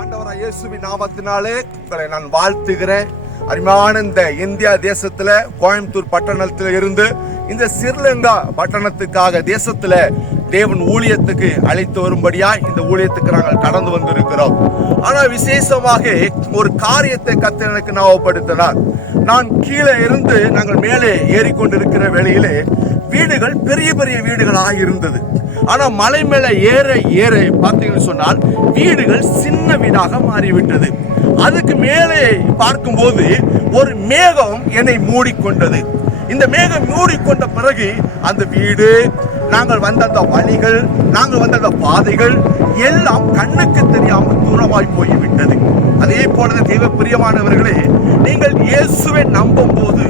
ஆண்டவராகிய இயேசுவின் நாமத்தினாலே உங்களை நான் வாழ்த்துகிறேன். அருமையான இந்த இந்தியா தேசத்துல கோயம்புத்தூர் பட்டணத்துல இருந்து இந்த ஸ்ரீலங்கா பட்டணத்துக்காக தேசத்துல தேவன் ஊழியத்துக்கு அழைத்து வரும்படியா இந்த ஊழியத்துக்கு நாங்கள் கடந்து வந்திருக்கிறோம். ஆனா விசேஷமாக ஒரு காரியத்தை கர்த்தர் எனக்கு ஞாபகப்படுத்தினார். நான் கீழே இருந்து நாங்கள் மேலே ஏறிக்கொண்டிருக்கிற வேளையிலே வீடுகள் பெரிய பெரிய வீடுகளாக இருந்தது. ஆனா மலை மேல ஏற ஏற பார்த்தீங்கன்னு சொன்னால் வீடுகள் சின்ன வீடாக மாறிவிட்டது. அதுக்கு மேலே பார்க்கும்போது ஒரு மேகம் என்னை மூடிக்கொண்டது. இந்த மேகம் மூடிக்கொண்ட பிறகு அந்த வீடு, நாங்கள் வந்த அந்த வழிகள், நாங்கள் வந்த அந்த பாதைகள் எல்லாம் கண்ணுக்கு தெரியாமல் தூரமாய் போய்விட்டது. அதே போல தேவ பிரியமானவர்களே, நீங்கள் இயேசுவை நம்பும் போது,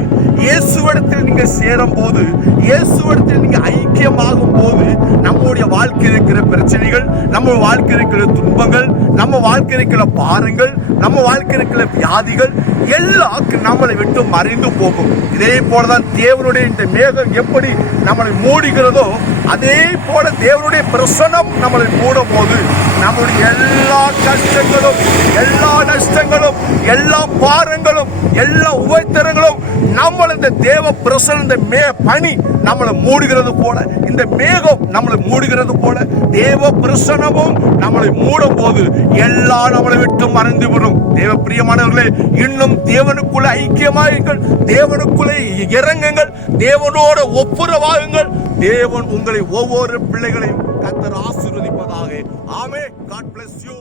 இயேசுவிடத்தில் நீங்க சேரும் போது, இயேசுவிடத்தில் நீங்க ஐக்கியமாகும் போது நம்முடைய வாழ்க்கையில் இருக்கிற பிரச்சனைகள், நம்ம வாழ்க்கையில் இருக்கிற துன்பங்கள், நம்ம வாழ்க்கையில் இருக்கிற பாரங்கள், நம்ம வாழ்க்கையில் இருக்கிற வியாதிகள் எல்லாம் நம்மளை விட்டு மறைந்து போகும். இதே போலதான் தேவனுடைய இந்த மேகம் எப்படி நம்மளை மூடுகிறதோ அதே போல தேவனுடைய பிரசன்னம் நம்மளை மூடும் போது நம்முடைய எல்லா கஷ்டங்களும், எல்லா நஷ்டங்களும், எல்லா பாரங்களும், எல்லா உபத்திரங்களும் நம்மளை இந்த தேவ பிரசன்னம், இந்த பனி நம்மளை மூடுகிறது போல, இந்த மேகம் நம்மளை மூடுகிறது போல தேவ பிரசன்னமும் நம்மளை மூடும் போது எல்லாம் நம்மளை விட்டு மறைந்து விடும். தேவ பிரியமானவர்களே, இன்னும் தேவனுக்குள்ள ஐக்கியமாயுங்கள், தேவனுக்குள்ளே இறங்குங்கள், தேவனோட ஒப்புரவாகுங்கள். தேவன் உங்களை ஒவ்வொரு பிள்ளைகளையும் கர்த்தர் ஆசீர்வதிப்பதாக. ஆமென். God bless you.